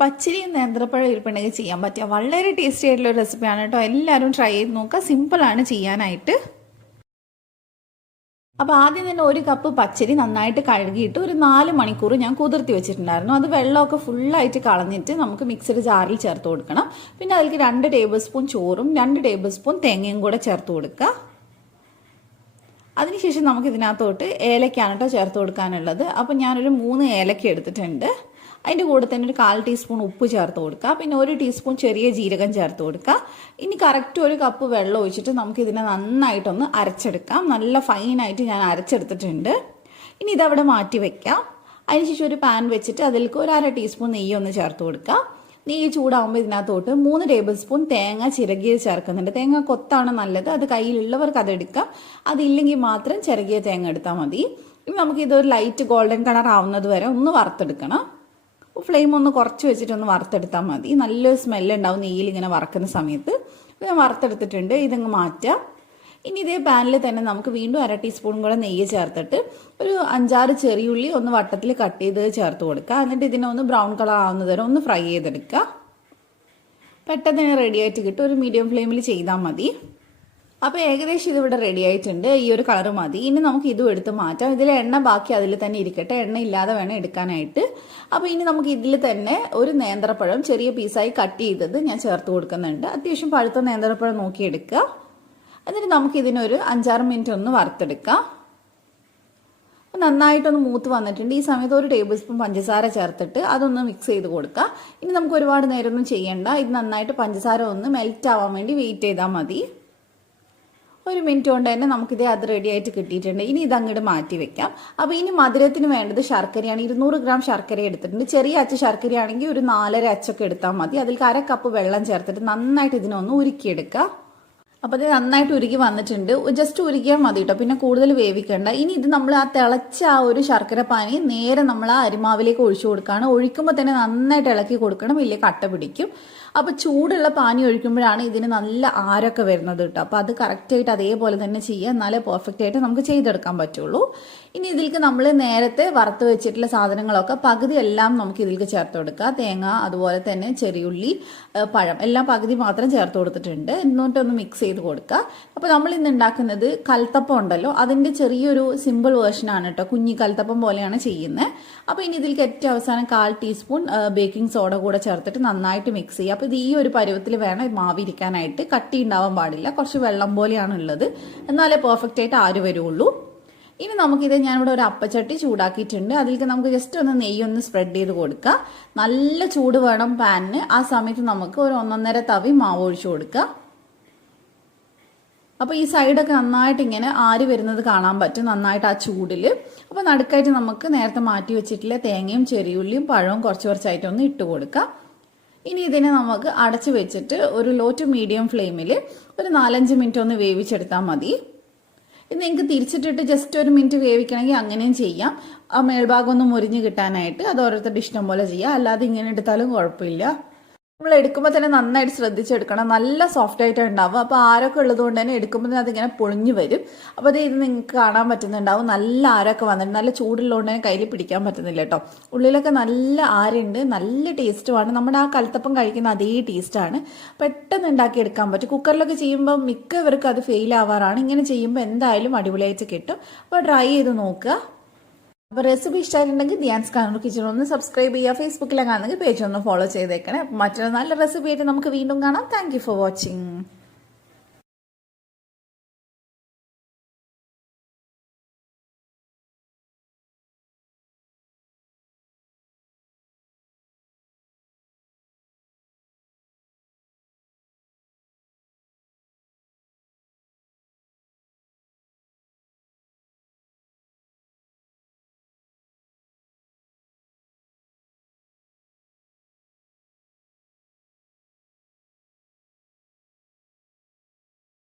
പച്ചരിയും നേന്ത്രപ്പഴം ഇരിപ്പുണ്ടെങ്കിൽ ചെയ്യാൻ പറ്റുക വളരെ ടേസ്റ്റി ആയിട്ടുള്ള ഒരു റെസിപ്പിയാണ് കേട്ടോ എല്ലാവരും ട്രൈ ചെയ്ത് നോക്കുക സിമ്പിളാണ് ചെയ്യാനായിട്ട് അപ്പോൾ ആദ്യം തന്നെ ഒരു കപ്പ് പച്ചരി നന്നായിട്ട് കഴുകിയിട്ട് ഒരു നാല് മണിക്കൂർ ഞാൻ കുതിർത്തി വെച്ചിട്ടുണ്ടായിരുന്നു അത് വെള്ളമൊക്കെ ഫുള്ളായിട്ട് കളഞ്ഞിട്ട് നമുക്ക് മിക്സഡ് ജാറിൽ ചേർത്ത് കൊടുക്കണം പിന്നെ അതിലേക്ക് രണ്ട് ടേബിൾ സ്പൂൺ ചോറും രണ്ട് ടേബിൾ സ്പൂൺ തേങ്ങയും കൂടെ ചേർത്ത് കൊടുക്കുക അതിനുശേഷം നമുക്ക് ഇതിനകത്തോട്ട് ഏലക്കാണ് കേട്ടോ ചേർത്ത് കൊടുക്കാനുള്ളത് അപ്പോൾ ഞാനൊരു മൂന്ന് ഏലക്ക എടുത്തിട്ടുണ്ട് അതിൻ്റെ കൂടെ തന്നെ ഒരു കാൽ ടീസ്പൂൺ ഉപ്പ് ചേർത്ത് കൊടുക്കുക പിന്നെ ഒരു ടീസ്പൂൺ ചെറിയ ജീരകം ചേർത്ത് കൊടുക്കുക ഇനി കറക്റ്റ് ഒരു കപ്പ് വെള്ളം ഒഴിച്ചിട്ട് നമുക്ക് ഇതിനെ നന്നായിട്ടൊന്ന് അരച്ചെടുക്കാം നല്ല ഫൈനായിട്ട് ഞാൻ അരച്ചെടുത്തിട്ടുണ്ട് ഇനി ഇതവിടെ മാറ്റി വയ്ക്കാം അതിനുശേഷം ഒരു പാൻ വെച്ചിട്ട് അതിലേക്ക് ഒരു അര ടീസ്പൂൺ നെയ്യ് ഒന്ന് ചേർത്ത് കൊടുക്കുക നെയ്യ് ചൂടാകുമ്പോൾ ഇതിനകത്തോട്ട് മൂന്ന് ടേബിൾ സ്പൂൺ തേങ്ങ ചിരകിയത് ചേർക്കുന്നുണ്ട് തേങ്ങ കൊത്താണ് നല്ലത് അത് കയ്യിലുള്ളവർക്ക് അതെടുക്കാം അതില്ലെങ്കിൽ മാത്രം ചിരകിയ തേങ്ങ എടുത്താൽ മതി ഇനി ഒരു ലൈറ്റ് ഗോൾഡൻ കളർ ആവുന്നത് വരെ ഒന്ന് വറുത്തെടുക്കണം ഫ്ലെയിം ഒന്ന് കുറച്ച് വെച്ചിട്ടൊന്ന് വറുത്തെടുത്താൽ മതി നല്ലൊരു സ്മെല്ലുണ്ടാവും ഇങ്ങനെ വറക്കുന്ന സമയത്ത് ഞാൻ വറുത്തെടുത്തിട്ടുണ്ട് ഇതങ്ങ് മാറ്റാം ഇനി ഇതേ പാനിൽ തന്നെ നമുക്ക് വീണ്ടും അര ടീസ്പൂൺ കൂടെ നെയ്യ് ചേർത്തിട്ട് ഒരു അഞ്ചാറ് ചെറിയുള്ളി ഒന്ന് വട്ടത്തിൽ കട്ട് ചെയ്ത് ചേർത്ത് കൊടുക്കുക എന്നിട്ട് ഇതിനെ ഒന്ന് ബ്രൗൺ കളർ ആവുന്നത് വരെ ഒന്ന് ഫ്രൈ ചെയ്തെടുക്കുക പെട്ടെന്ന് റെഡി ആയിട്ട് കിട്ടും ഒരു മീഡിയം ഫ്ലെയിമിൽ ചെയ്താൽ മതി അപ്പോൾ ഏകദേശം ഇതിവിടെ റെഡി ആയിട്ടുണ്ട് ഈ ഒരു കളർ മതി ഇനി നമുക്ക് ഇതും എടുത്ത് മാറ്റാം ഇതിൽ എണ്ണ ബാക്കി അതിൽ തന്നെ ഇരിക്കട്ടെ എണ്ണ ഇല്ലാതെ വേണം എടുക്കാനായിട്ട് അപ്പോൾ ഇനി നമുക്ക് ഇതിൽ തന്നെ ഒരു നേന്ത്രപ്പഴം ചെറിയ പീസായി കട്ട് ചെയ്തത് ഞാൻ ചേർത്ത് കൊടുക്കുന്നുണ്ട് അത്യാവശ്യം പഴുത്ത നേന്ത്രപ്പഴം നോക്കിയെടുക്കുക എന്നിട്ട് നമുക്ക് ഇതിനൊരു അഞ്ചാറ് മിനിറ്റ് ഒന്ന് വറുത്തെടുക്കാം നന്നായിട്ടൊന്ന് മൂത്ത് വന്നിട്ടുണ്ട് ഈ സമയത്ത് ഒരു ടേബിൾ സ്പൂൺ പഞ്ചസാര ചേർത്തിട്ട് അതൊന്ന് മിക്സ് ചെയ്ത് കൊടുക്കുക ഇനി നമുക്ക് ഒരുപാട് നേരമൊന്നും ചെയ്യണ്ട ഇത് നന്നായിട്ട് പഞ്ചസാര ഒന്ന് മെൽറ്റ് ആവാൻ വേണ്ടി വെയിറ്റ് ചെയ്താൽ മതി ഒരു മിനിറ്റ് കൊണ്ട് തന്നെ നമുക്കിത് അത് റെഡി ആയിട്ട് കിട്ടിയിട്ടുണ്ട് ഇനി ഇത് അങ്ങോട്ട് മാറ്റി വെക്കാം അപ്പോൾ ഇനി മധുരത്തിന് വേണ്ടത് ശർക്കരയാണ് ഇരുന്നൂറ് ഗ്രാം ശർക്കര എടുത്തിട്ടുണ്ട് ചെറിയ അച്ച ശർക്കരയാണെങ്കിൽ ഒരു നാലര അച്ചൊക്കെ എടുത്താൽ മതി അതിൽ അര കപ്പ് വെള്ളം ചേർത്തിട്ട് നന്നായിട്ട് ഇതിനൊന്ന് ഉരുക്കിയെടുക്കുക അപ്പോൾ ഇത് നന്നായിട്ട് ഉരുകി വന്നിട്ടുണ്ട് ജസ്റ്റ് ഉരുക്കിയാൽ മതി കേട്ടോ പിന്നെ കൂടുതൽ വേവിക്കണ്ട ഇനി ഇത് നമ്മൾ ആ തിളച്ച ആ ഒരു ശർക്കര പാനി നേരെ നമ്മൾ ആ അരിമാവിലേക്ക് ഒഴിച്ചു കൊടുക്കുകയാണ് ഒഴിക്കുമ്പോൾ തന്നെ നന്നായിട്ട് ഇളക്കി കൊടുക്കണം ഇല്ലെങ്കിൽ കട്ട പിടിക്കും അപ്പോൾ ചൂടുള്ള പാനി ഒഴിക്കുമ്പോഴാണ് ഇതിന് നല്ല ആരൊക്കെ വരുന്നത് കേട്ടോ അപ്പോൾ അത് കറക്റ്റായിട്ട് അതേപോലെ തന്നെ ചെയ്യുക എന്നാലേ പെർഫെക്റ്റ് ആയിട്ട് നമുക്ക് ചെയ്തെടുക്കാൻ പറ്റുള്ളൂ ഇനി ഇതിലേക്ക് നമ്മൾ നേരത്തെ വറുത്ത് വെച്ചിട്ടുള്ള സാധനങ്ങളൊക്കെ പകുതി എല്ലാം നമുക്ക് ഇതിലേക്ക് ചേർത്ത് കൊടുക്കുക തേങ്ങ അതുപോലെ തന്നെ ചെറിയുള്ളി പഴം എല്ലാം പകുതി മാത്രം ചേർത്ത് കൊടുത്തിട്ടുണ്ട് എന്നിട്ടൊന്ന് മിക്സ് ചെയ്ത് കൊടുക്കുക അപ്പോൾ നമ്മൾ ഇന്ന് ഉണ്ടാക്കുന്നത് കൽത്തപ്പം ഉണ്ടല്ലോ അതിൻ്റെ ചെറിയൊരു സിമ്പിൾ വേർഷനാണ് കേട്ടോ കുഞ്ഞി കൽത്തപ്പം പോലെയാണ് ചെയ്യുന്നത് അപ്പോൾ ഇനി ഇതിലേക്ക് ഏറ്റവും അവസാനം കാൽ ടീസ്പൂൺ ബേക്കിംഗ് സോഡ കൂടെ ചേർത്തിട്ട് നന്നായിട്ട് മിക്സ് ചെയ്യുക അപ്പോൾ ഇത് ഈ ഒരു പരുവത്തിൽ വേണം മാവിരിക്കാനായിട്ട് കട്ടി ഉണ്ടാവാൻ പാടില്ല കുറച്ച് വെള്ളം പോലെയാണ് ഉള്ളത് എന്നാലേ പെർഫെക്റ്റ് ആയിട്ട് ആര് വരുള്ളൂ ഇനി നമുക്കിത് ഞാനിവിടെ ഒരു അപ്പച്ചട്ടി ചൂടാക്കിയിട്ടുണ്ട് അതിലേക്ക് നമുക്ക് ജസ്റ്റ് ഒന്ന് നെയ്യ് ഒന്ന് സ്പ്രെഡ് ചെയ്ത് കൊടുക്കുക നല്ല ചൂട് വേണം പാനിന് ആ സമയത്ത് നമുക്ക് ഒരു ഒന്നൊന്നര തവി മാവ് ഒഴിച്ചു കൊടുക്കുക അപ്പോൾ ഈ സൈഡൊക്കെ നന്നായിട്ട് ഇങ്ങനെ ആര് വരുന്നത് കാണാൻ പറ്റും നന്നായിട്ട് ആ ചൂടിൽ അപ്പോൾ നടുക്കായിട്ട് നമുക്ക് നേരത്തെ മാറ്റി വെച്ചിട്ടുള്ള തേങ്ങയും ചെറിയുള്ളിയും പഴവും കുറച്ച് കുറച്ചായിട്ടൊന്ന് ഇട്ട് കൊടുക്കുക ഇനി ഇതിനെ നമുക്ക് അടച്ചു വെച്ചിട്ട് ഒരു ലോ ടു മീഡിയം ഫ്ലെയിമിൽ ഒരു നാലഞ്ച് മിനിറ്റ് ഒന്ന് വേവിച്ചെടുത്താൽ മതി ഇത് നിങ്ങൾക്ക് തിരിച്ചിട്ടിട്ട് ജസ്റ്റ് ഒരു മിനിറ്റ് വേവിക്കണമെങ്കിൽ അങ്ങനെയും ചെയ്യാം ആ മേൽഭാഗം ഒന്ന് മുരിഞ്ഞ് കിട്ടാനായിട്ട് അത് ഓരോരുത്തരുടെ ഇഷ്ടം പോലെ ചെയ്യാം അല്ലാതെ ഇങ്ങനെ എടുത്താലും കുഴപ്പമില്ല നമ്മൾ എടുക്കുമ്പോൾ തന്നെ നന്നായിട്ട് ശ്രദ്ധിച്ചെടുക്കണം നല്ല സോഫ്റ്റ് ആയിട്ട് ഉണ്ടാവും അപ്പോൾ ആരൊക്കെ ഉള്ളതുകൊണ്ട് തന്നെ എടുക്കുമ്പോൾ തന്നെ അതിങ്ങനെ പൊളിഞ്ഞു വരും അപ്പോൾ അത് ഇത് നിങ്ങൾക്ക് കാണാൻ പറ്റുന്നുണ്ടാവും നല്ല ആരൊക്കെ വന്നിട്ട് നല്ല ചൂടുള്ളതുകൊണ്ട് തന്നെ കയ്യിൽ പിടിക്കാൻ പറ്റുന്നില്ല കേട്ടോ ഉള്ളിലൊക്കെ നല്ല ആരുണ്ട് നല്ല ടേസ്റ്റുമാണ് നമ്മുടെ ആ കലത്തപ്പം കഴിക്കുന്ന അതേ ടേസ്റ്റാണ് പെട്ടെന്ന് എടുക്കാൻ പറ്റും കുക്കറിലൊക്കെ ചെയ്യുമ്പോൾ മിക്കവർക്കും അത് ഫെയിൽ ആവാറാണ് ഇങ്ങനെ ചെയ്യുമ്പോൾ എന്തായാലും അടിപൊളിയായിട്ട് കിട്ടും അപ്പോൾ ട്രൈ ചെയ്ത് നോക്കുക അപ്പോൾ റെസിപ്പി ഇഷ്ടമായിട്ടുണ്ടെങ്കിൽ ധ്യാൻസ് കാനർ കിച്ചൺ ഒന്ന് സബ്സ്ക്രൈബ് ചെയ്യുക ഫേസ്ബുക്കിലെ കാണുന്നെങ്കിൽ പേജ് ഒന്ന് ഫോളോ ചെയ്തേക്കണേ മറ്റൊരു നല്ല റെസിപ്പി ആയിട്ട് നമുക്ക് വീണ്ടും കാണാം താങ്ക് ഫോർ വാച്ചിങ്